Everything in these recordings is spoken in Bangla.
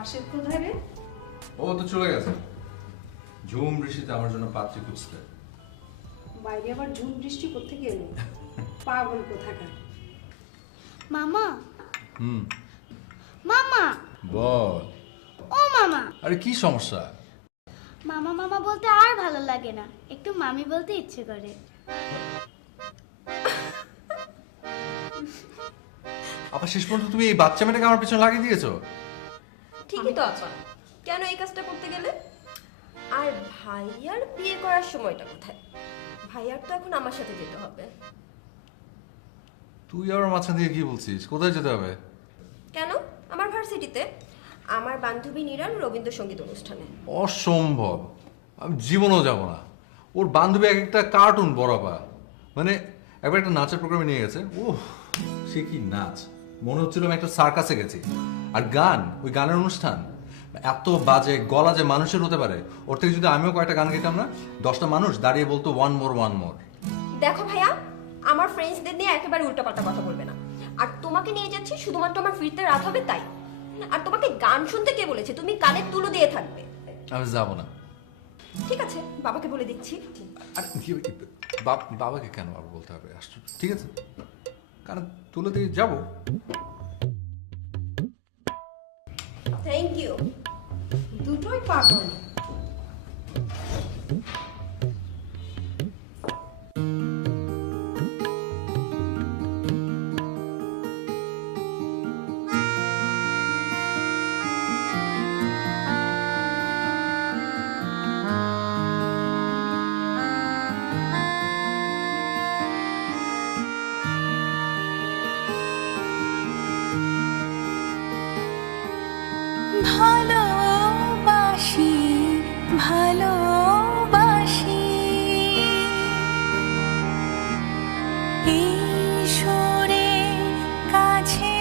রাশেদ কোথায় রে? ও তো চলে গেছে ঝুম বৃষ্টিতে আমার জন্য পাত্রী খুঁজতে। বাইরে আবার ঝুম বৃষ্টি কোত্থেকে এলো? পাগল কোথাকার। মামা হুম মামা বল। ও মামা, আরে কি সমস্যা? মামা মামা বলতে আর ভালো লাগে না, একটু মামি বলতে ইচ্ছে করে। আবার শেষ পর্যন্ত তুমি এই বাচ্চা মেয়েটাকে আমার পিছনে লাগিয়ে দিয়েছো। ঠিকই তো আপা, কেন এই কাজটা করতে গেলে? আর ভাইয়ার বিয়ে করার সময়টা কোথায়? ভাইয়ার তো এখন আমার সাথে যেতে হবে। তুই আবার মাঝখান দিয়ে কি বলছিস? কোথায় যেতে হবে? কেন? আমার ভার্সিটিতে আমার বান্ধবী নিরান রবীন্দ্রসঙ্গীত অনুষ্ঠানে। অসম্ভব, আমি জীবনেও যাব না। ওর বান্ধবী এক একটা কার্টুন বরাবা, মানে একবার একটা নাচের প্রোগ্রামে নিয়ে গেছে। ওহ সে কি নাচ, মনে হচ্ছিল আমি একটা সার্কাসে গেছি। আর গান, ওই গানের অনুষ্ঠান এত বাজে, গলা যে মানুষের হতে পারে। ওর থেকে যদি আমিও কয়েকটা গান গেতাম না, 10টা মানুষ দাঁড়িয়ে বলতো ওয়ান মোর ওয়ান মোর। দেখো ভাইয়া, আমার ফ্রেন্ডসদের নিয়ে একেবারে উল্টাপাল্টা কথা বলবে না। আর তোমাকে নিয়ে যাচ্ছি শুধুমাত্র আমার ফ্রিতে রাত হবে তাই। আর তোমাকে গান শুনতে কে বলেছে? তুমি কানের তুলো দিয়ে থাকবে। আমি যাবো না। ঠিক আছে, বাবাকে বলে দিচ্ছি। আর বাবাকে কেন আবার বলতে হবে? আশ্চর্য। ঠিক আছে, কারণ তুলে দিয়ে যাবো। Thank you. দুটোই পাগল। ভালোবাসি ভালোবাসি এই সুরে কাছে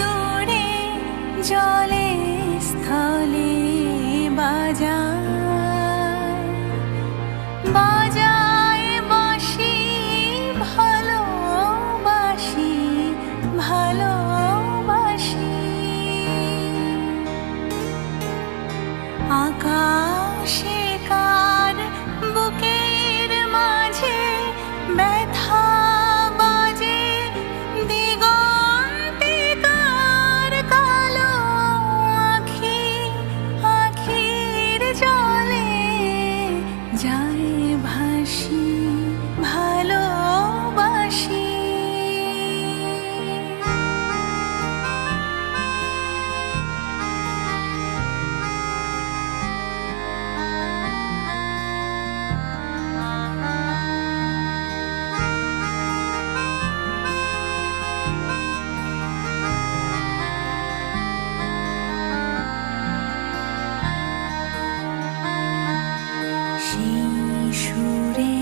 দূরে জলে স্থলে বাজায় বাজায় বাঁশি ভালোবাসি ভালোবাসি আকাশে কার বুকের মাঝে ব্যথা বাজে দিগন্তে কার কালো আখি আখির জলে যায় ভাসি ভালোবাসি সেই সুরে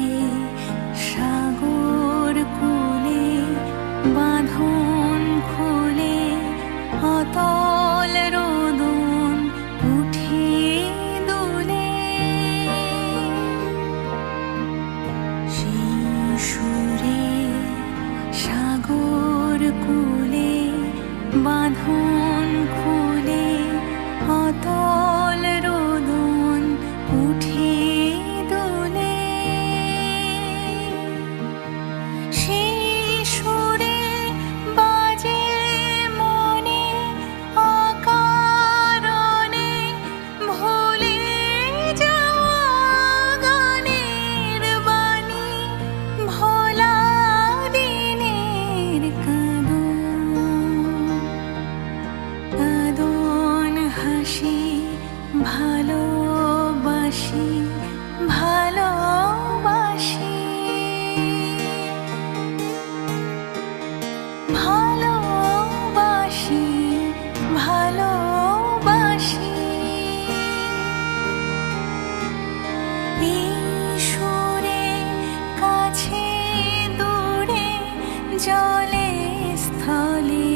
সাগর কূলে বাঁধন খুলে অতল রোদন উঠে দুলে সেই সুরে সাগর কূলে বাঁধন খুলে অতল রোদন উঠে দুলে সেই সুরে বাজে মনে অকারণে ভুলে যাওয়া গানের বাণী ভোলা দিনের কাঁদন হাসি ভালোবাসি ভালোবাসি ভালোবাসি ভালোবাসি এই সুরে কাছে দূরে জলে স্থলে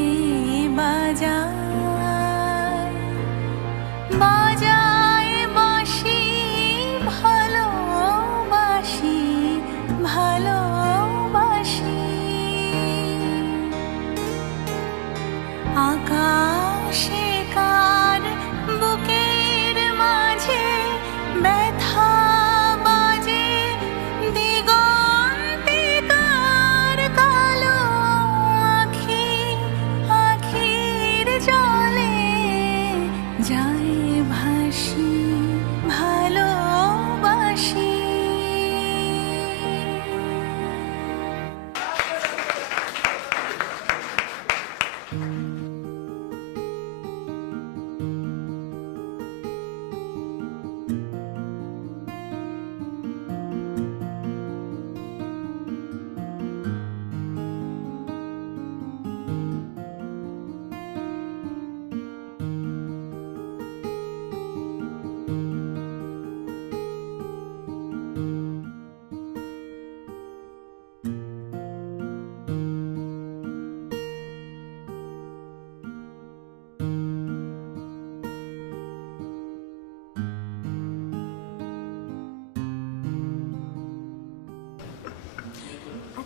বাজায় বাজায় বাঁশি ভালোবাসি ভালোবাসি আকাশে কার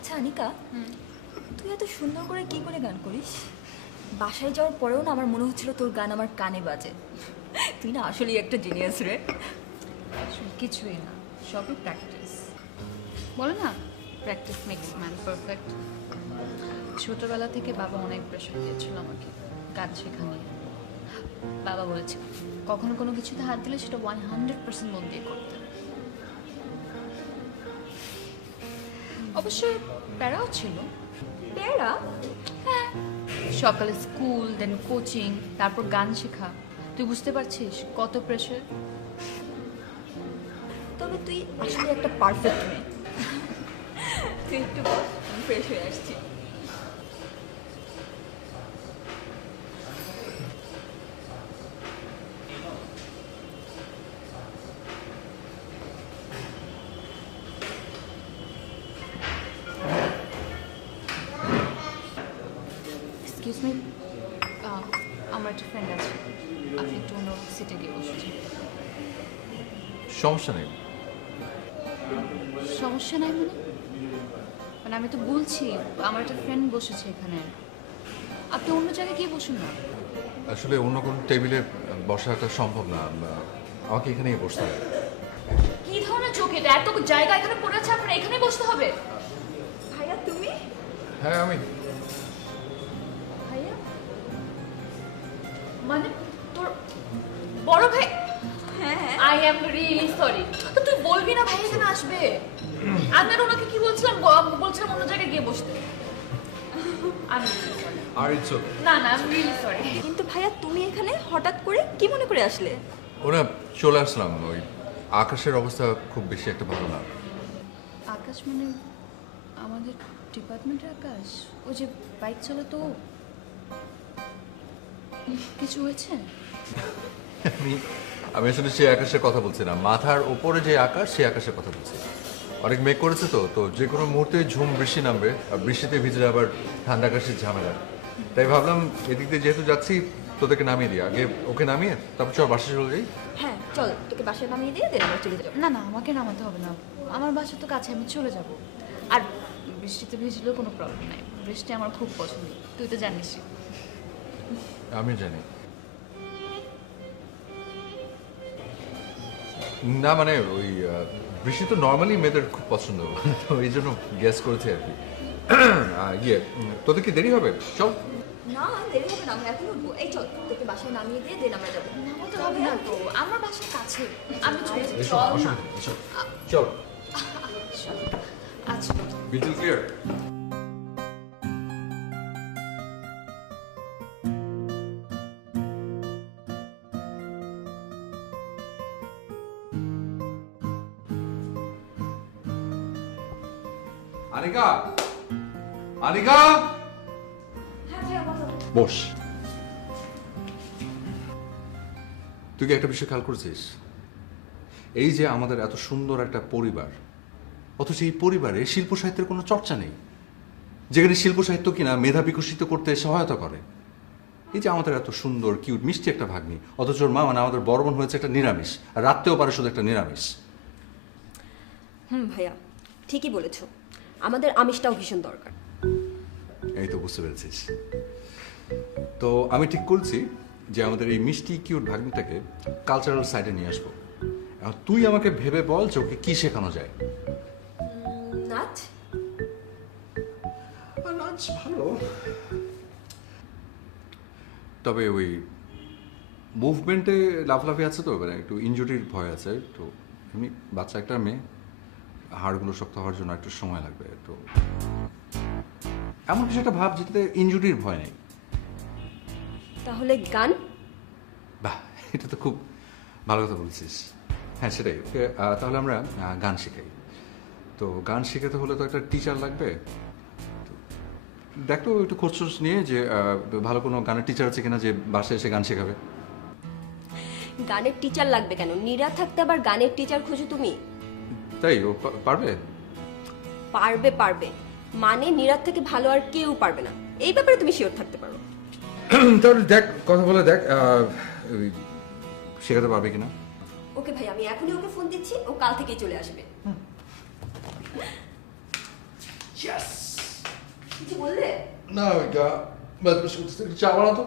আচ্ছা আনিকা, তুই এত সুন্দর করে কি করে গান করিস? বাসায় যাওয়ার পরেও না আমার মনে হচ্ছিল তোর গান আমার কানে বাজে। তুই না আসলেই একটা জিনিয়াস রে। আসলে কিছুই না, সবই প্র্যাকটিস। বলে না, প্র্যাকটিস মেক্স ম্যান পারফেক্ট। ছোটবেলা থেকে বাবা অনেক প্রেশার দিয়েছিল আমাকে গান শেখা নিয়ে। বাবা বলেছে কখনো কোনো কিছুতে হাত দিলে সেটা 100% মন দিয়ে করতে। অবশ্য প্যারাও ছিল। প্যারা? হ্যাঁ, সকালে স্কুল, দেন কোচিং, তারপর গান শেখা। তুই বুঝতে পারছিস কত প্রেশার? তবে তুই আসলে একটা পারফেক্ট মেয়ে। তুই একটু ফ্রেশ হয়ে আসছি। এক্সকিউজ মি, আমার একটা ফ্রেন্ড আছে, আপনি একটু অন্য সিটে গিয়ে বসেছেন। সমস্যা নেই। সমস্যা নাই মানে? মানে আমি তো বলছি আমার একটা ফ্রেন্ড বসেছে এখানে, আপনি অন্য জায়গায় গিয়ে বসুন না। আসলে অন্য কোনো টেবিলে বসাটা সম্ভব না, আমাকে এখানেই বসতে হবে। কি ধরনের চোখ এটা? এত জায়গা এখানে পড়ে আছে, আপনার এখানেই বসতে হবে? ভাইয়া তুমি? হ্যাঁ আমি। ভাইয়া মানে তোর বড় ভাই? হ্যাঁ হ্যাঁ, আই এম রিয়েলি সরি। তো তুই বলবি না ভাই এখানে আসবে? আমি আর ওনাকে কি বলছিলাম, বলছিলাম অন্য জায়গায় গিয়ে বসতে। আমি আর ইটস ওকে। না না, আই এম রিয়েলি সরি। কিন্তু ভাইয়া তুমি এখানে হঠাৎ করে কি মনে করে আসলে? ওরা চলে আসলাম, ওই আকাশের অবস্থা খুব বেশি একটা ভালো না। আকাশ মানে আমাদের ডিপার্টমেন্টের আকাশ, ও যে বাইক চালাতো। কিছু হয়েছে? আমি আসলে সেই আকাশের কথা বলছি না, মাথার ওপরে যে আকাশ সেই আকাশের কথা বলছি। অনেক মেঘ করেছে তো যে কোনো মুহূর্তে ঝুম বৃষ্টি নামবে, আর বৃষ্টিতে ভিজলে আবার ঠান্ডা কাশির ঝামেলা। তাই ভাবলাম এদিক দিয়ে যেহেতু যাচ্ছি তোদেরকে নামিয়ে দিই, আগে ওকে নামিয়ে তারপর চল বাসে চলে যাই। হ্যাঁ চল, তোকে বাসায় নামিয়ে দিয়ে দেন আমরা চলে যাবো। না না, আমাকে নামাতে হবে না, আমার বাসা তো কাছে, আমি চলে যাব। আর বৃষ্টিতে ভিজলেও কোনো প্রবলেম নাই, বৃষ্টি আমার খুব পছন্দ, তুই তো জানিস। আমি জানি না, মানে ওই বৃষ্টি তো নর্মালি মেয়েদের খুব পছন্দ, তো এই জন্য গ্যাস করেছে আর কি। ইয়ে তোদের কি দেরি হবে? চল। না দেরি হবে না, আমরা এখন উঠবো। এই চল, তোকে বাসায় নামিয়ে দিয়ে দেন আমরা যাবো। নামাতে হবে না তো, আমার বাসার কাছে, আমি চলে যাই। এসো, চল না। অসুবিধা নেই, এসো। চল। আচ্ছা বিলকুল ক্লিয়ার। আনিকা, আনিকা, বস। তুই কি একটা বিষয় খেয়াল করেছিস? এই যে আমাদের এত সুন্দর একটা পরিবার, অথচ এই পরিবারে শিল্প সাহিত্যের কোনো চর্চা নেই, যেখানে শিল্প সাহিত্য কিনা মেধা বিকশিত করতে সহায়তা করে। এই যে আমাদের এত সুন্দর কিউট মিষ্টি একটা ভাগ্নি, অথচ ওর মা মানে আমাদের বড় বোন হয়েছে একটা নিরামিষ, আর রাত্রেও পারে শুধু একটা নিরামিষ। ভাইয়া ঠিকই বলেছো, আমাদের আমিষটাও ভীষণ দরকার। এই তো বুঝতে পেরেছিস। তো আমি ঠিক করছি যে আমাদের এই মিষ্টি কিউট ভাগ্নিটাকে কালচারাল সাইডে নিয়ে আসবো। এখন তুই আমাকে ভেবে বল যে ওকে কি শেখানো যায়। নাচ? নাচ ভালো, তবে ওই মুভমেন্টে লাফলাফি আছে তো, মানে একটু ইনজুরির ভয় আছে। তো এমনি বাচ্চা একটা মেয়ে, হাড়গুলো শক্ত হওয়ার জন্য একটু সময় লাগবে। তো এমন কিছু একটা ভাব যেটাতে ইনজুরির ভয় নেই। তাহলে গান? বাহ, এটা তো খুব ভালো কথা বলছিস। হ্যাঁ সেটাই, ওকে তাহলে আমরা গান শেখাই। তো গান শেখাতে হলে তো একটা টিচার লাগবে। দেখ তো একটু খোঁজ নিয়ে যে ভালো কোনো গানের টিচার আছে কিনা যে বাসায় এসে গান শেখাবে। গানের টিচার লাগবে কেন? নীরা থাকতে আবার গানের টিচার খোঁজো তুমি? তাই ও পারবে? পারবে পারবে মানে নীরার থেকে ভালো আর কেউ পারবে না, এই ব্যাপারে তুমি শিওর থাকতে পারো। তাহলে দেখ, কথা বলে দেখ শেখাতে পারবে কিনা। ওকে ভাই, আমি এখনই ওকে ফোন দিচ্ছি, ও কাল থেকেই চলে আসবে। Yes! কিছু বললে? না চা বানাও তো।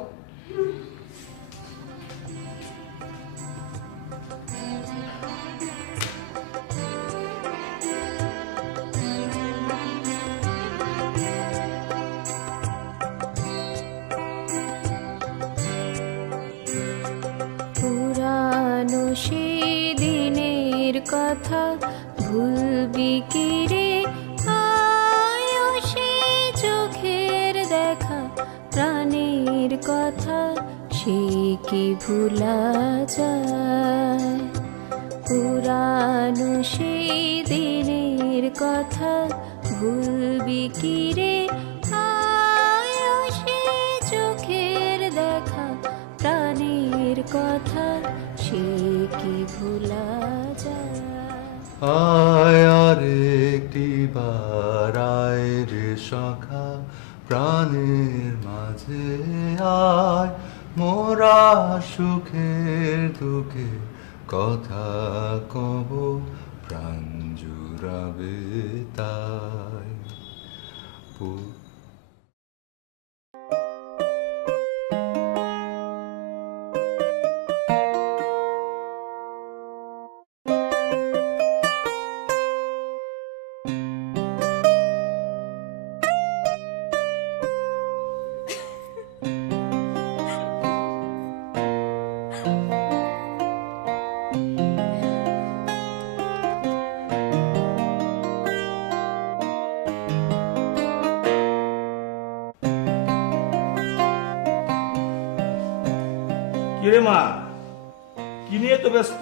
পুরানো সেই দিনের কথা ভুলবি কি রে, আয়ো সেই চোখের দেখা প্রাণের কথা সে কি ভুলা যায়। পুরানো সেই দিনের কথা ভুলবি কি রে, আয়ো সেই চোখের দেখা প্রাণের কথা সে কি ভুলা যায়। আয় আর একটি বার আয় রে সখা প্রাণের মাঝে আয়, মোরা সুখের দুঃখে কথা কব প্রাণ জুড়াবে তাই। কিরে মা, কি নিয়ে তো ব্যস্ত?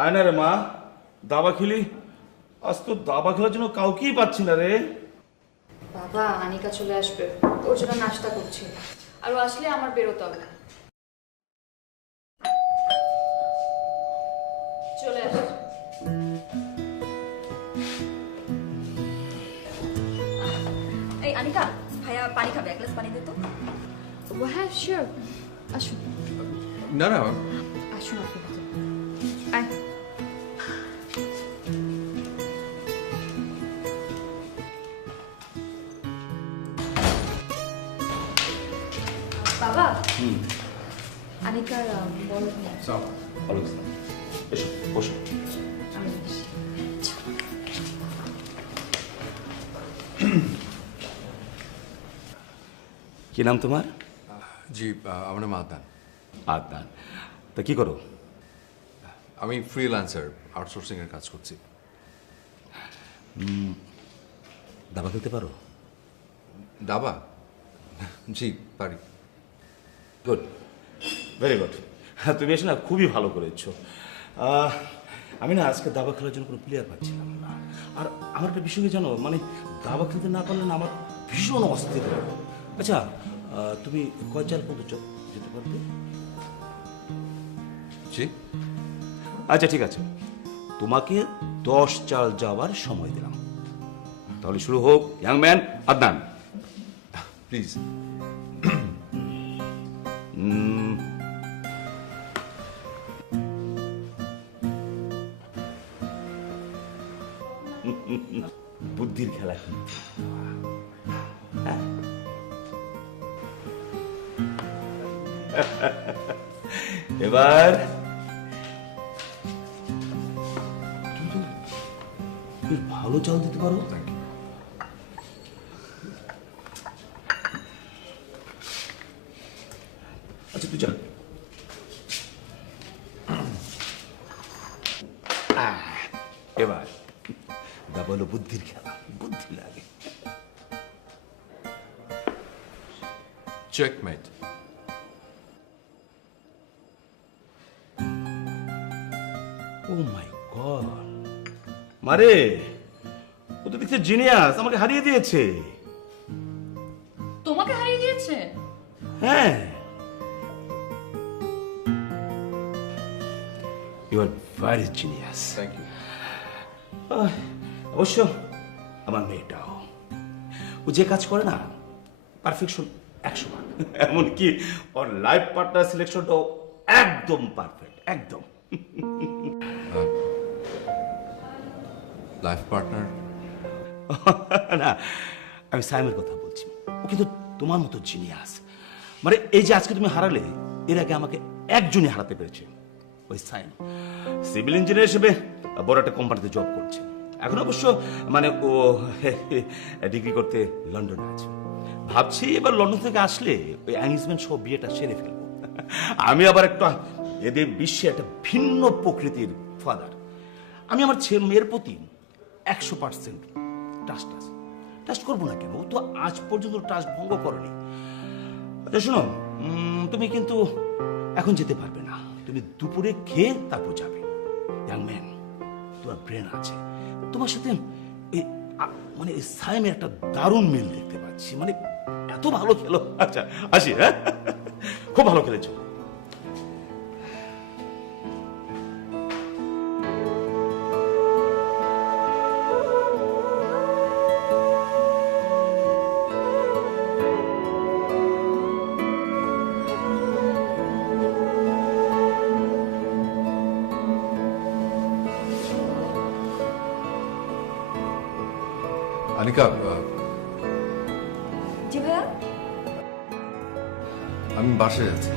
আয় না রে মা, দাবা খেলি। আজ তো দাবা খেলার জন্য কাউকেই পাচ্ছি না রে। বাবা আনিকা চলে আসবে, ওর জন্য নাস্তা করছি, আর ও আসলে আমার বেরোতে হবে। চলে আসবে। এই আনিকা, ভাইয়া পানি খাবে, এক গ্লাস পানি দে তো। হ্যাঁ শিওর, আসুন না না আসুন আপনি ভিতরে। আয়। বাবা, আনিকার বড় মেয়ে। এসো বসো। আমি আসি। কি নাম তোমার? জি আমার নাম আদনান। আদনান। তা কি করো? আমি ফ্রিল্যান্সার, আউটসোর্সিং এর কাজ করছি। দাবা খেলতে পারো? দাবা? জি পারি। Good, very good. হ্যাঁ, তুমি এসে না খুবই ভালো করেছো। আমি না আজকে দাবা খেলার জন্য কোনো প্লেয়ার পাচ্ছিলাম না। আর আমার একটা বিষয় কি জানো, মানে দাবা খেলতে না পারলে না আমার ভীষণ অস্থির লাগে। আচ্ছা, তুমি কয় চাল পর্যন্ত যেতে পারবে? জি আচ্ছা ঠিক আছে, তোমাকে 10 চাল যাওয়ার সময় দিলাম। তাহলে শুরু হোক। Young man Adnan, please. বুদ্ধির খেলা কিন্তু। হ্যাঁ। এবার তুমি তো বেশ ভালো চাল দিতে পারো। আচ্ছা তুই চল। এবার দাবা হলো বুদ্ধির খেলা, বুদ্ধি লাগে। চেকমেট। ও মাই গড, মারে ও তো দেখছে জিনিয়াস, আমাকে হারিয়ে দিয়েছে। তোমাকে হারিয়ে দিয়েছে? হ্যাঁ, you are very genius. Thank you. অবশ্য আমার মেয়েটাও, ও যে কাজ করে না পারফেকশন 100 এমনকি ওর লাইফ পার্টনার সিলেকশনটাও একদম পারফেক্ট, একদম। Life partner? না আমি সাইমের কথা বলছি। ও কিন্তু তোমার মতো জিনিয়াস। মানে এই যে আজকে তুমি হারালে, এর আগে আমাকে একজনই হারাতে পেরেছে, ওই সাইম। সিভিল ইঞ্জিনিয়ার হিসেবে বড় একটা কোম্পানিতে জব করছে। এখন অবশ্য মানে ও ডিগ্রি করতে লন্ডনে আছে। ভাবছি এবার লন্ডন থেকে আসলে ওই এঙ্গেজমেন্ট সহ বিয়েটা সেরে ফেলবো। আমি আবার একটা এদের বিশ্বে একটা ভিন্ন প্রকৃতির ফাদার। আমি আমার মেয়ের প্রতি 100% ট্রাস্ট করবো না কেন? ও তো আজ পর্যন্ত ট্রাস্ট ভঙ্গ করেনি। আচ্ছা শোনো, তুমি কিন্তু এখন যেতে পারবে না। তুমি দুপুরে খেয়ে তারপর যাবে। ইয়াং ম্যান, তোমার ব্রেন আছে, তোমার সাথে মানে সাইমের একটা দারুণ মিল দেখতে পাচ্ছি। মানে এত ভালো খেলো। আচ্ছা আসি, হ্যাঁ, খুব ভালো খেলেছো। আনিকা, জি ভাইয়া। আমি বাসায় যাচ্ছি।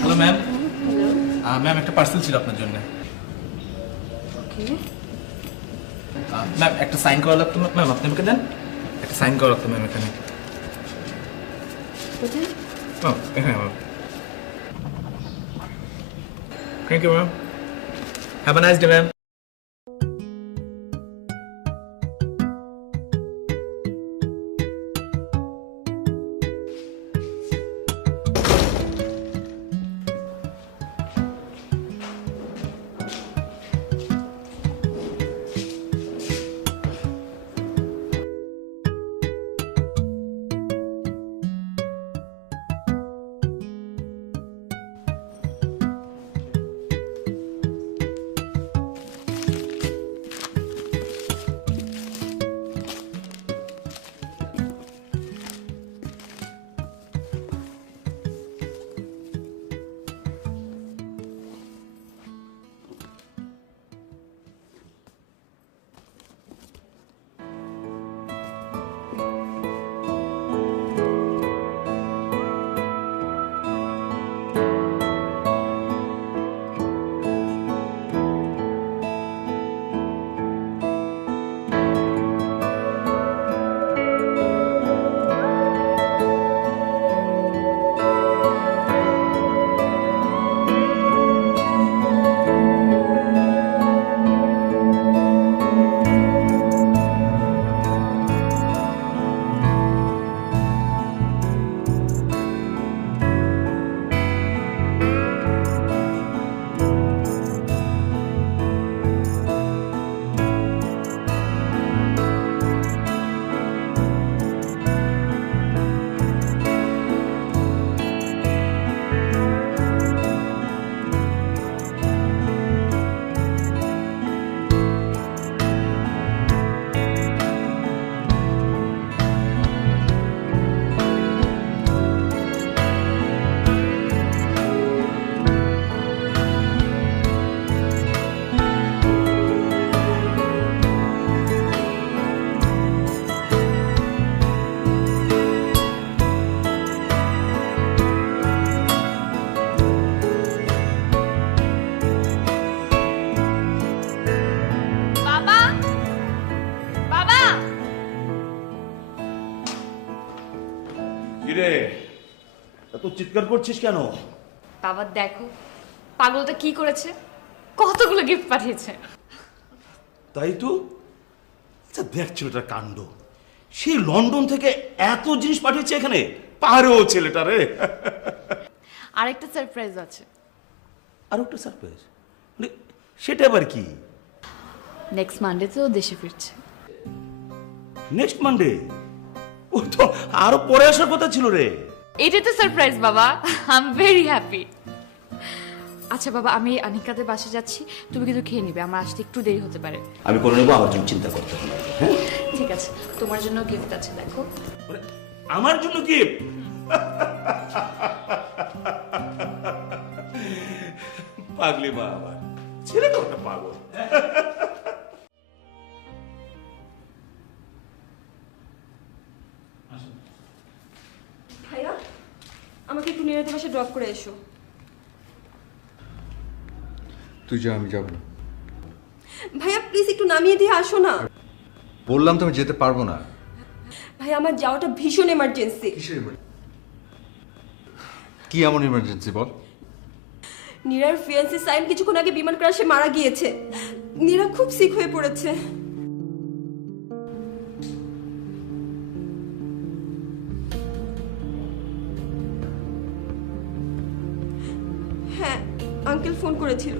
Hello ma'am. ম্যাম একটা পার্সেল ছিল আপনার জন্য। ম্যাম একটা সাইন করা লাগতো। ম্যাম আপনি আমাকে দেন, একটা সাইন করা লাগতো ম্যাম এখানে। ম্যাম এখানে ma'am. Thank you ma'am, have a nice day ma'am. কিরে, এত চিৎকার করছিস কেন? বাবা দেখো পাগলটা কি করেছে, কতগুলো গিফট পাঠিয়েছে। তাই তো। আচ্ছা দেখ ছেলেটার কাণ্ড, সেই লন্ডন থেকে এত জিনিস পাঠিয়েছে এখানে। পারো ছেলেটা রে। আরেকটা সারপ্রাইজ আছে। আর একটা সারপ্রাইজ? মানে সেটা আবার কি? নেক্সট মানডে তো দেশে ফিরছে। Next Monday? ও তো আরো পরে আসার কথা ছিল রে। এটাই তো সারপ্রাইজ বাবা, আই এম ভেরি হ্যাপি। আচ্ছা বাবা, আমি আনিকাদের বাসা যাচ্ছি, তুমি কিন্তু খেয়ে নিবে, আমার আসতে একটু দেরি হতে পারে। আমি করে নেবো, আমার জন্য চিন্তা করতে হবে না, হ্যাঁ? ঠিক আছে, তোমার জন্য গিফট আছে, দেখো। মানে আমার জন্য গিফট? পাগলি মা আমার, ছেলে তো একটা পাগল। ভাইয়া, আমাকে একটু নিরাতে বাসা ড্রপ করে এসো। তুই যা, আমি যাবো না। ভাইয়া প্লিজ একটু নামিয়ে দিয়ে আসো না। বললাম তো আমি যেতে পারবো না। ভাইয়া আমার যাওয়াটা ভীষণ এমার্জেন্সি। কি এমন ইমার্জেন্সি বল? নীরার ফিয়ান্সি সাইম কিছুক্ষণ আগে বিমান ক্রাশে মারা গিয়েছে। নীরা খুব সিক হয়ে পড়েছে। হ্যাঁ, আঙ্কেল ফোন করেছিল।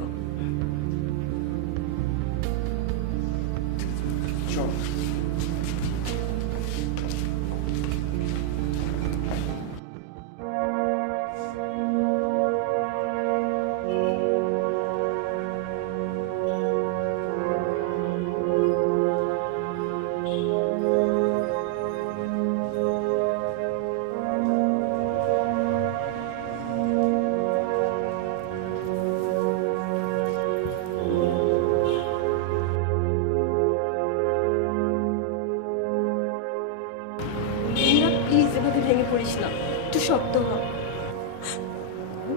প্লিজ এভাবে ভেঙে পড়িস না, একটু শক্ত হ।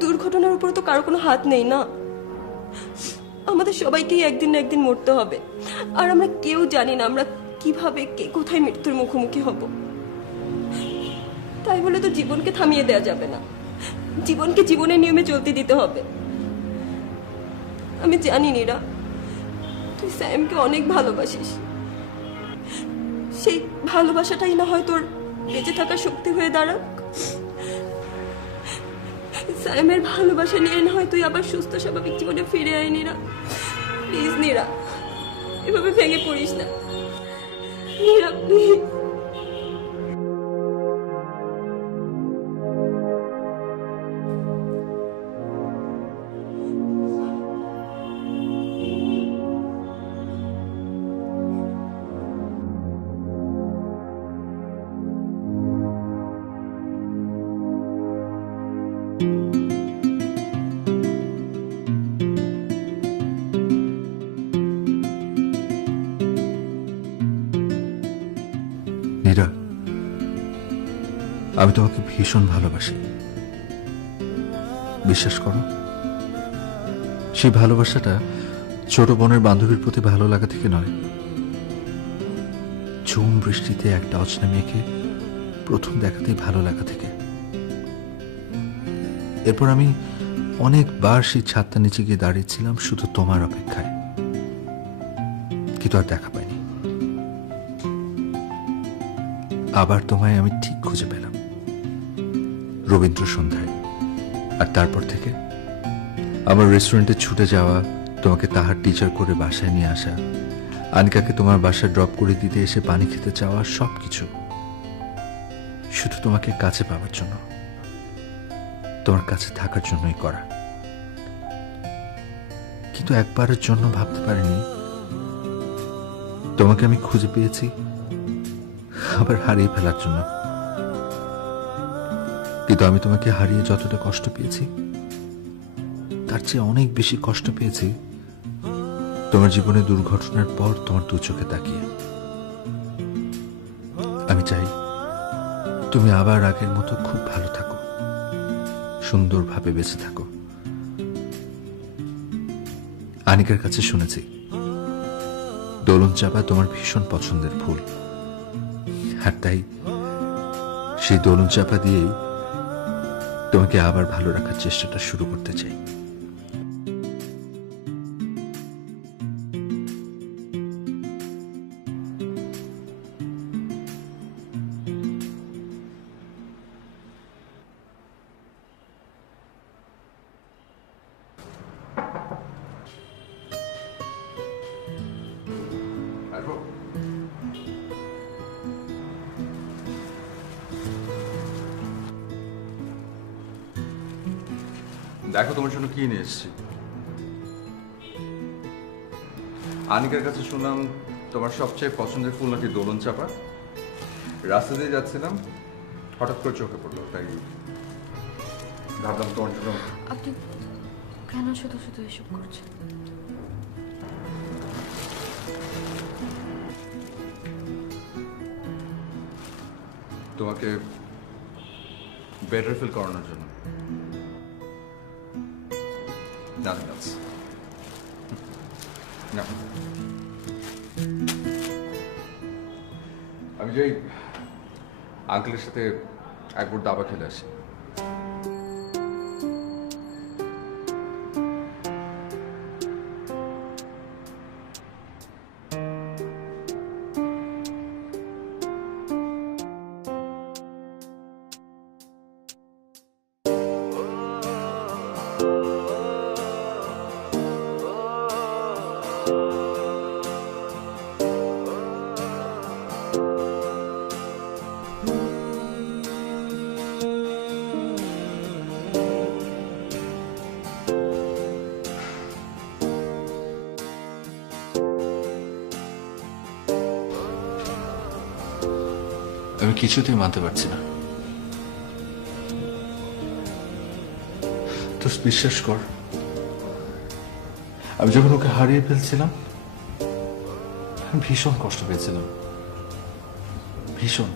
দুর্ঘটনার উপরে তো কারো কোনো হাত নেই না। আমাদের সবাইকেই একদিন না একদিন মরতে হবে, আর আমরা কেউ জানি না আমরা কিভাবে কে কোথায় মৃত্যুর মুখোমুখি হব। তাই বলে তো জীবনকে থামিয়ে দেওয়া যাবে না, জীবনকে জীবনের নিয়মে চলতে দিতে হবে। আমি জানি নীরা, তুই স্যামকে অনেক ভালোবাসিস। সেই ভালোবাসাটাই না হয় তোর বেঁচে থাকার শক্তি হয়ে দাঁড়াক। স্যামের ভালোবাসা নিয়ে না হয় তুই আবার সুস্থ স্বাভাবিক জীবনে ফিরে আয় নীরা। প্লিজ নীরা, এভাবে ভেঙে পড়িস না নীরা, প্লিজ। নীরা, আমি তোমাকে ভীষণ ভালোবাসি, বিশ্বাস করো। সেই ভালোবাসাটা ছোট বোনের বান্ধবীর প্রতি ভালো লাগা থেকে নয়, ঝুম বৃষ্টিতে একটা অচেনা মেয়েকে প্রথম দেখাতেই ভালো লাগা থেকে। এরপর আমি অনেকবার সেই ছাদটা নিচে গিয়ে দাঁড়িয়েছিলাম শুধু তোমার অপেক্ষায়, কিন্তু আর দেখা পাইনি। আবার তোমায় আমি ঠিক খুঁজে পেলাম রবীন্দ্র সন্ধ্যায়, আর তারপর থেকে আমার রেস্টুরেন্টে ছুটে যাওয়া, তোমাকে তাহার টিচার করে বাসায় নিয়ে আসা, আনিকাকে তোমার বাসায় ড্রপ করে দিতে এসে পানি খেতে চাওয়া, সবকিছু শুধু তোমাকে কাছে পাওয়ার জন্য, তোমার কাছে থাকার জন্যই করা। কিন্তু একবারের জন্য ভাবতে পারিনি তোমাকে আমি খুঁজে পেয়েছি আবার হারিয়ে ফেলার জন্য। কিন্তু আমি তোমাকে হারিয়ে যতটা কষ্ট পেয়েছি, তার চেয়ে অনেক বেশি কষ্ট পেয়েছি তোমার জীবনে দুর্ঘটনার পর তোমার দু চোখে তাকিয়ে। আমি চাই তুমি আবার আগের মতো খুব ভালো থাকো, সুন্দরভাবে বেঁচে থাকো। আনিকার কাছে শুনেছি দোলন চাপা তোমার ভীষণ পছন্দের ফুল, আর তাই সেই দোলন চাপা দিয়েই তোমাকে আবার ভালো রাখার চেষ্টাটা শুরু করতে চাই। দেখো তোমার জন্য কি নিয়ে এসেছি। আনিকার কাছে শুনলাম তোমার সবচেয়ে পছন্দের ফুল নাকি দোলন চাপা। রাস্তা দিয়ে যাচ্ছিলাম, হঠাৎ করে চোখে পড়লো, তাই ভাবলাম তোমার জন্য। আপনি কেন শুধু শুধু এসব করছেন? তোমাকে বেটার ফিল করানোর জন্য। Nothing else. No. আমি যাই আঙ্কেলের সাথে একবার দাবা খেলে আসি। আমি কিছুতেই মানতে পারছি না। তো বিশ্বাস কর, আমি যখন ওকে হারিয়ে ফেলছিলাম আমি ভীষণ কষ্ট পেয়েছিলাম, ভীষণ।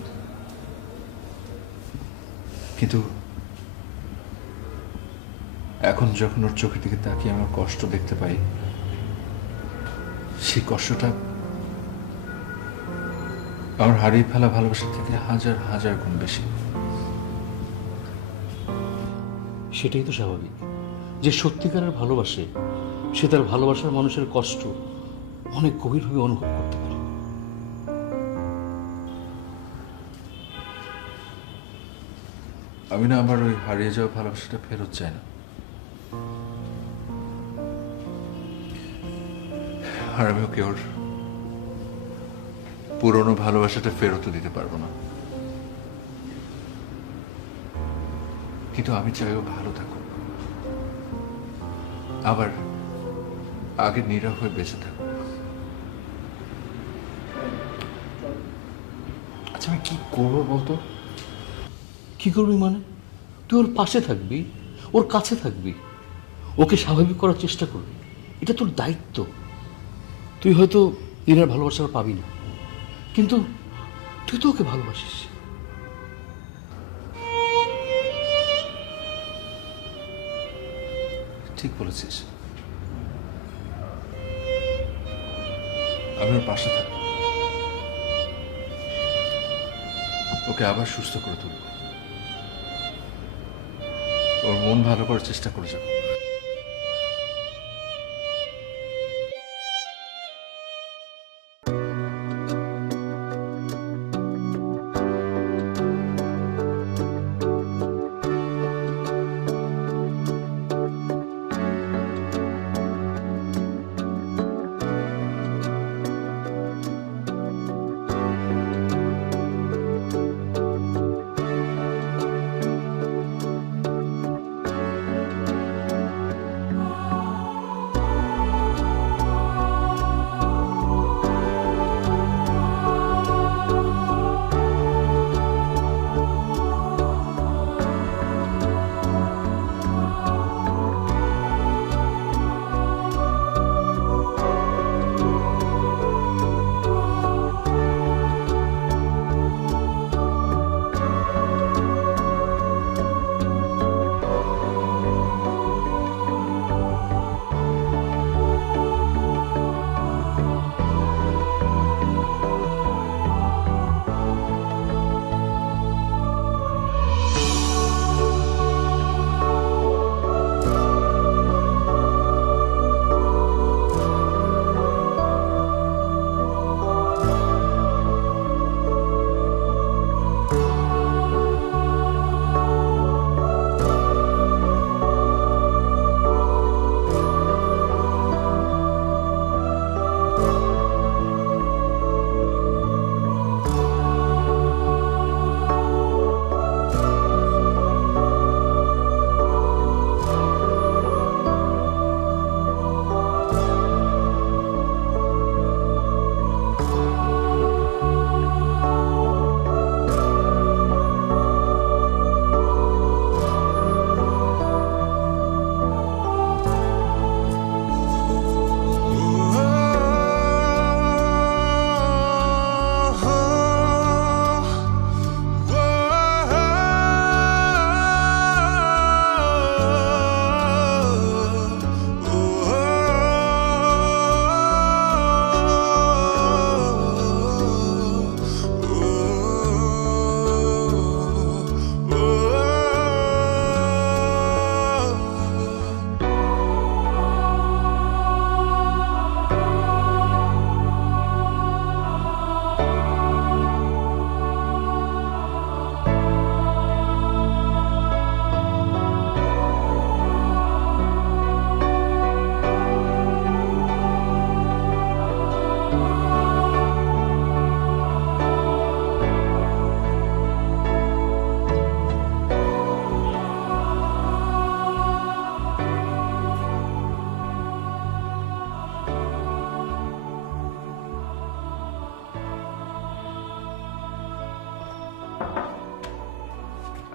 কিন্তু এখন যখন ওর চোখের দিকে তাকিয়ে আমার কষ্ট দেখতে পাই, সেই কষ্টটা আমার হারিয়ে ফেলা ভালোবাসা থেকে হাজার হাজার গুণ বেশি। সেটাই তো স্বাভাবিক, যে সত্যিকারের ভালোবাসে সে তার ভালোবাসার মানুষের কষ্ট অনেক গভীরভাবে অনুভব করতে পারে। আমি না আমার ওই হারিয়ে যাওয়া ভালোবাসাটা ফেরত চাই না। আর আমি ওকে ওর পুরনো ভালোবাসাটা ফেরতও দিতে পারবো না। কিন্তু আমি চাই ও ভালো থাকুক, আবার আগে নীরব হয়ে বেঁচে থাকুক। আচ্ছা আমি কি করবো বলতো? কি করবি মানে? তুই ওর পাশে থাকবি, ওর কাছে থাকবি, ওকে স্বাভাবিক করার চেষ্টা করবি। এটা তোর দায়িত্ব। তুই হয়তো নীরার ভালোবাসা পাবি না, কিন্তু তুই তো ওকে ভালোবাসিস। ঠিক বলেছিস, আমি ওর পাশে থাকব, ওকে আবার সুস্থ করে তুলব, ওর মন ভালো করার চেষ্টা করে যাব।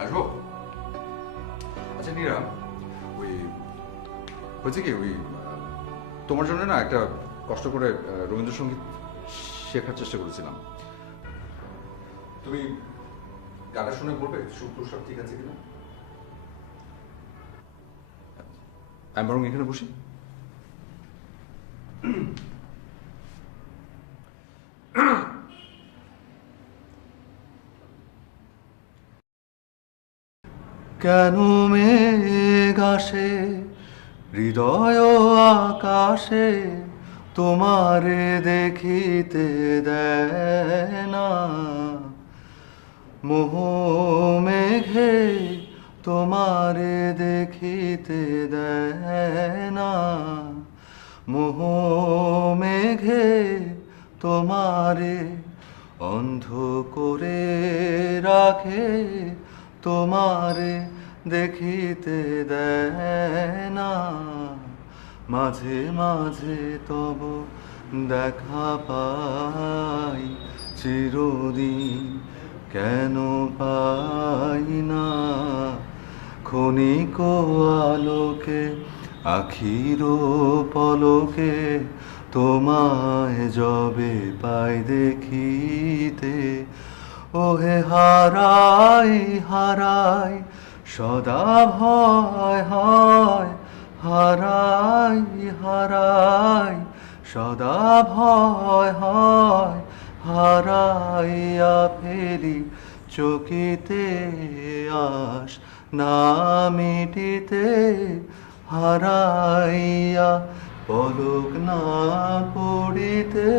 আসবো? আচ্ছা নীরা, ওই হয়েছে কি, ওই তোমার জন্য না একটা কষ্ট করে রবীন্দ্রসঙ্গীত শেখার চেষ্টা করেছিলাম। তুমি গানটা শুনে বলবে সুর সব ঠিক আছে কিনা? আমি বরং এখানে বসি। কেন মেঘ আসে হৃদয় আকাশে, তোমারে দেখিতে দেয় না। মোহ মেঘে তোমারে দেখিতে দেয় না। মোহ মেঘে তোমারে অন্ধ করে রাখে, তোমারে দেখিতে দেয় না। মাঝে মাঝে তব দেখা পাই, চিরদিন কেন পাই না। ক্ষণিক আলোকে আখির পলকে, তোমায় যবে পাই দেখিতে। ওহে হারাই হারাই সদা ভয় হয়, হারাই হারাই সদা ভয় হয়। হারাইয়া ফেলি চকিতে আশ না মিটিতে, হারাইয়া পলক না পড়িতে।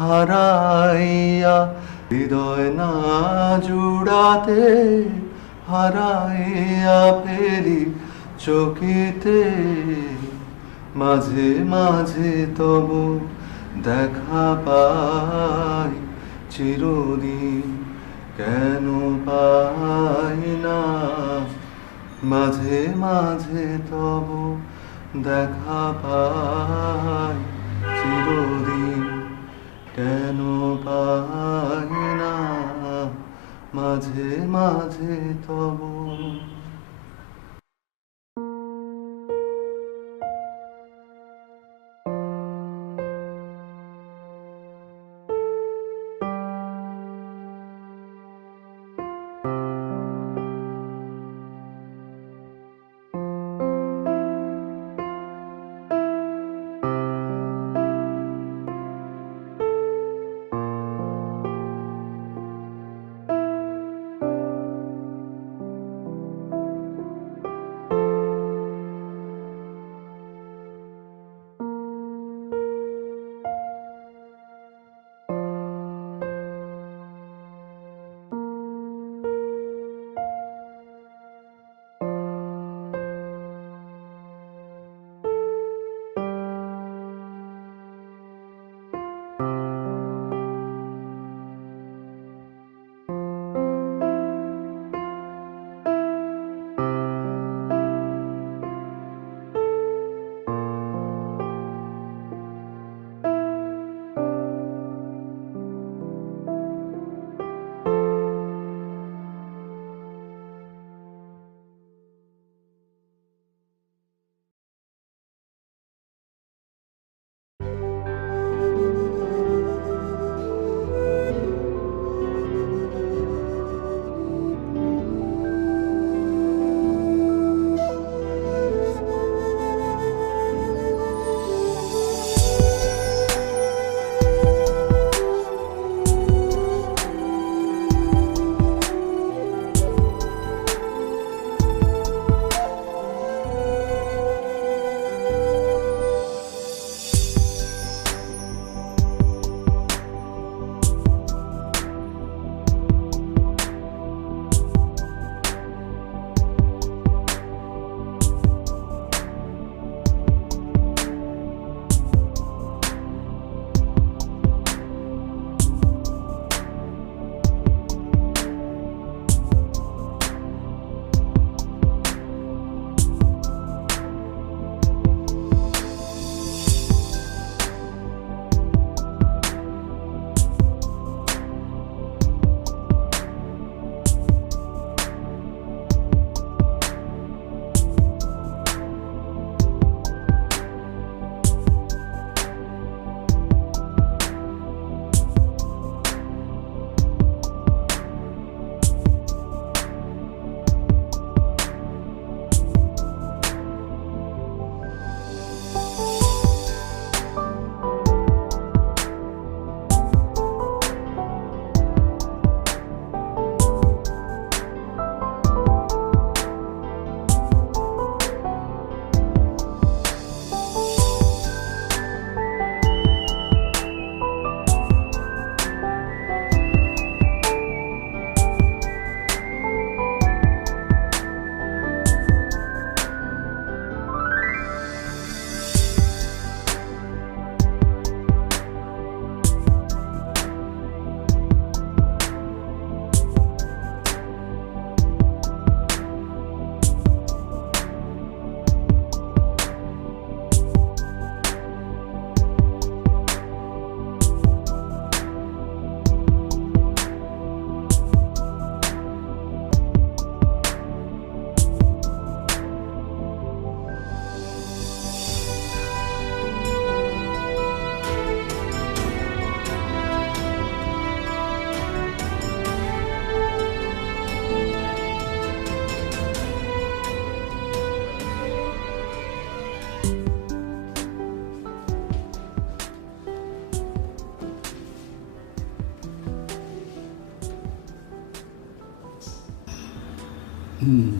হারাইয়া হৃদয় না জুড়াতে, হারাইয়া ফেলি চকিতে। মাঝে মাঝে তব দেখা পাই, চিরদিন কেন পাই না। মাঝে মাঝে তব দেখা পাই, চিরদিন কেন পাই না। মাঝে মাঝে তব।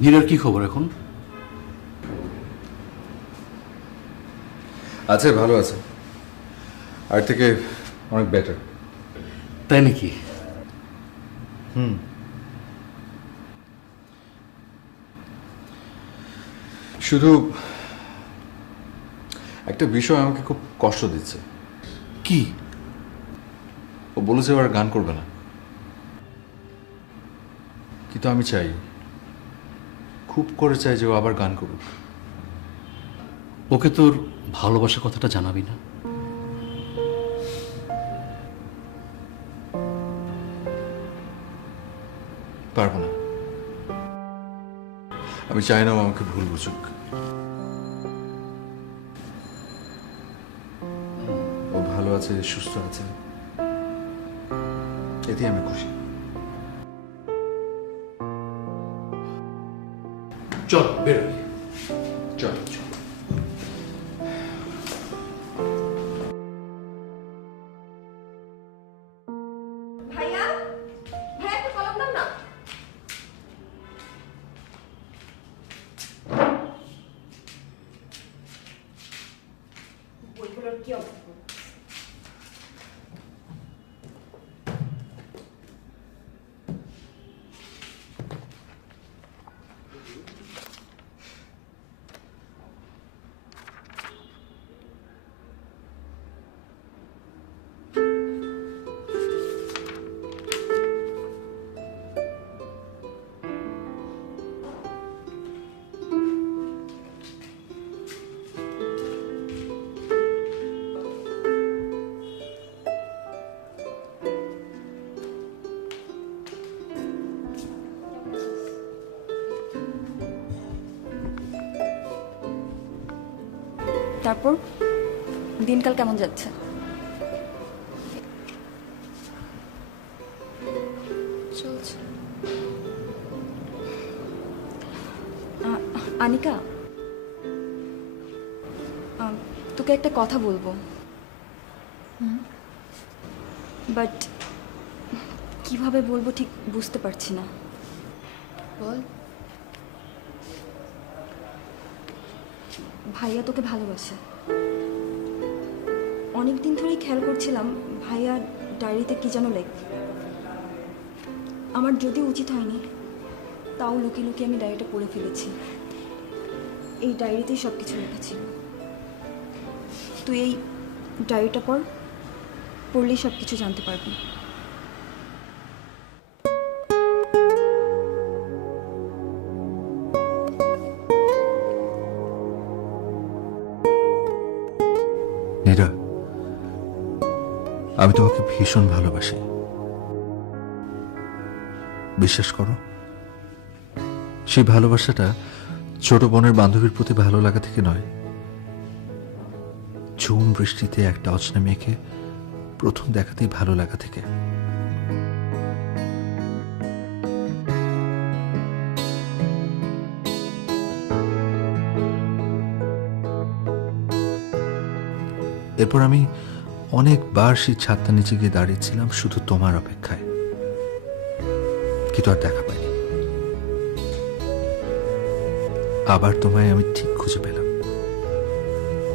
নীরার কি খবর এখন? আছে, ভালো আছে, আর থেকে অনেক বেটার। তাই নাকি? শুধু একটা বিষয় আমাকে খুব কষ্ট দিচ্ছে। কি? ও বলেছে ও আর গান করবে না, কিন্তু আমি চাই, খুব করে চাই যে ও আবার গান করুক। ওকে তোর ভালোবাসার কথাটা জানাবি না? পারবো না, আমি চাই না ও আমাকে ভুল বুঝুক। ও ভালো আছে, সুস্থ আছে, এতে আমি খুশি। চল বেরোই। চল। ভাইয়া, ভাইয়া একটু কলম দাও না। বইগুলোর কি অবস্থা? তারপর দিনকাল কেমন যাচ্ছে? চলছে। আনিকা, তোকে একটা কথা বলবো, বাট কিভাবে বলবো ঠিক বুঝতে পারছি না। বল। ভাইয়া তোকে ভালোবাসে। অনেকদিন ধরেই খেয়াল করছিলাম ভাইয়া ডায়েরিতে কি যেন লেখ। আমার যদি উচিত হয়নি, তাও লুকিয়ে লুকিয়ে আমি ডায়েরিটা পড়ে ফেলেছি। এই ডায়েরিতেই সব কিছু লেখা ছিল। তুই এই ডায়েরিটা পড়লেই সব কিছু জানতে পারবি। নীরা, আমি তোমাকে ভীষণ ভালোবাসি, বিশ্বাস করো। সেই ভালোবাসাটা ছোট বোনের বান্ধবীর প্রতি ভালো লাগা থেকে নয়, ঝুম বৃষ্টিতে একটা অচেনা মেয়েকে প্রথম দেখাতেই ভালো লাগা থেকে। এরপর আমি অনেকবার সেই ছাদটার নিচে গিয়ে দাঁড়িয়েছিলাম শুধু তোমার অপেক্ষায়, কিন্তু আর দেখা পাইনি। আবার তোমায় আমি ঠিক খুঁজে পেলাম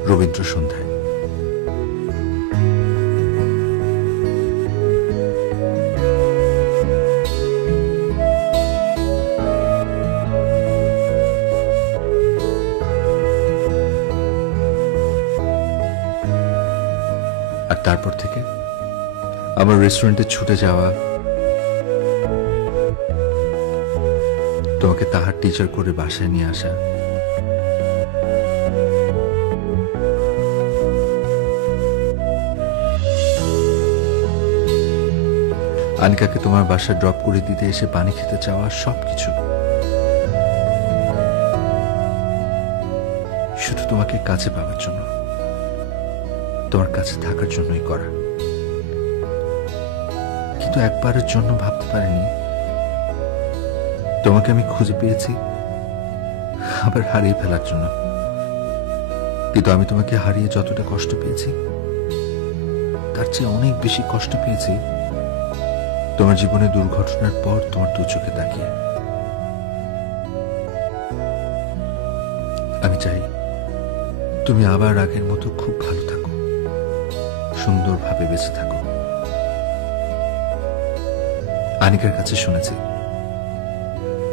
রবীন্দ্র সন্ধ্যায়। আর তারপর থেকে আমার রেস্টুরেন্টে ছুটে যাওয়া, তোমাকে তাহার টিচার করে বাসায় নিয়ে আসা, আনিকাকে তোমার বাসায় ড্রপ করে দিতে এসে পানি খেতে চাওয়া, সবকিছু শুধু তোমাকে কাছে পাওয়ার জন্য, তোমার কাছে থাকার জন্যই করা। কিন্তু একবারের জন্য ভাবতে পারিনি তোমাকে আমি খুঁজে পেয়েছি আবার হারিয়ে ফেলার জন্য। কিন্তু আমি তোমাকে হারিয়ে যতটা কষ্ট পেয়েছি, তার চেয়ে অনেক বেশি কষ্ট পেয়েছি তোমার জীবনে দুর্ঘটনার পর তোমার দু চোখে তাকিয়ে। আমি চাই তুমি আবার আগের মতো খুব ভালো থাকো, সুন্দরভাবে বেঁচে থাকো। আনিকার কাছে শুনেছি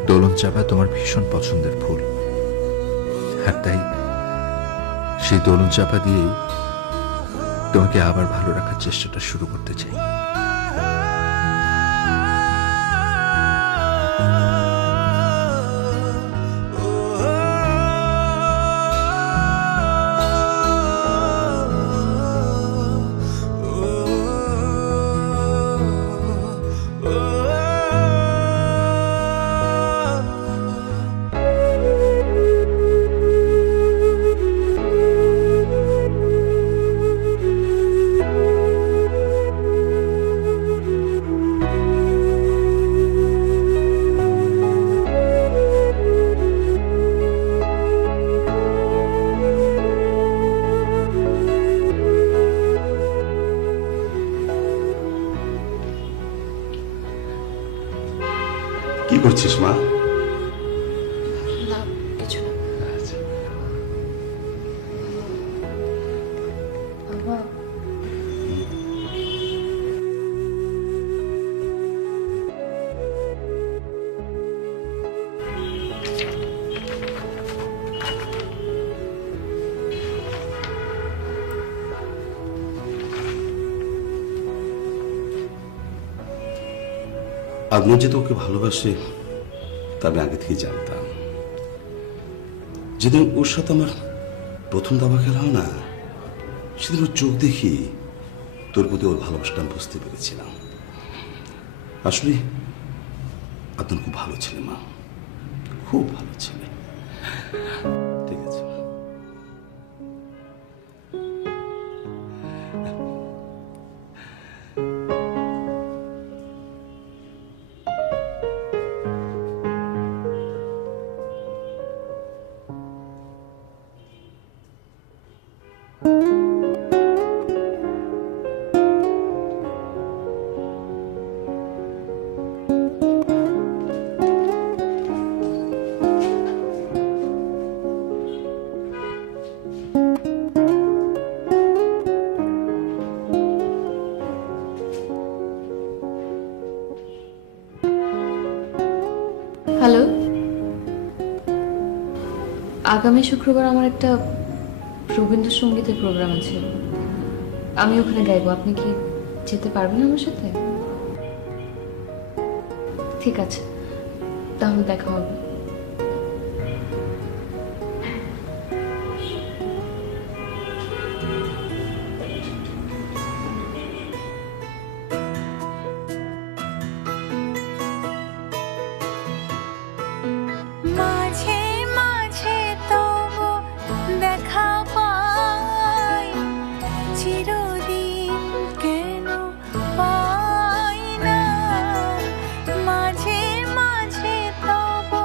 দোলন চাপা তোমার ভীষণ পছন্দের ফুল, আর তাই সেই দোলন চাপা দিয়েই তোমাকে আবার ভালো রাখার চেষ্টাটা শুরু করতে চাই। কি করছিস মা? না কিছু না। বাবা আদনান যে তোকে ভালোবাসে তা আমি আগে থেকে জানতাম। যেদিন ওর সাথে আমার প্রথম দাবা খেলা হয় না, সেদিন ওর চোখ দেখি তোর প্রতি ওর ভালোবাসাটা আমি বুঝতে পেরেছিলাম। আসলে আদনান খুব ভালো ছেলে মা, খুব ভালো ছেলে। ঠিক আছে। হ্যালো, আগামী শুক্রবার আমার একটা রবীন্দ্রসঙ্গীতের প্রোগ্রাম আছে, আমি ওখানে গাইবো। আপনি কি যেতে পারবেন আমার সাথে? ঠিক আছে, তাহলে দেখা হবে। মাঝে মাঝে তবু দেখা পাই, চিরদিন কেন পাই না। মাঝে মাঝে তবু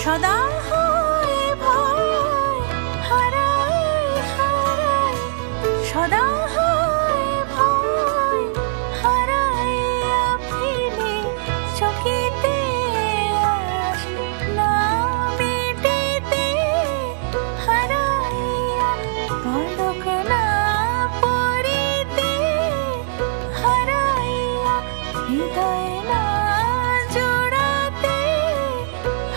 সদা হয় ভয় হারাই হারাই সদা হয় ভয় হারাইয়া ফিরে চকিতে আস না মিটিতে হারাইয়া পলক না পড়িতে হারাইয়া হৃদয় না জোড়াতে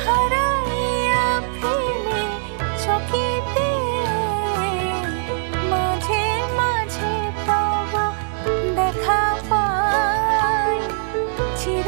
হারাইয়া ফিরে চকিতে মাঝে মাঝে তব দেখা পাই চির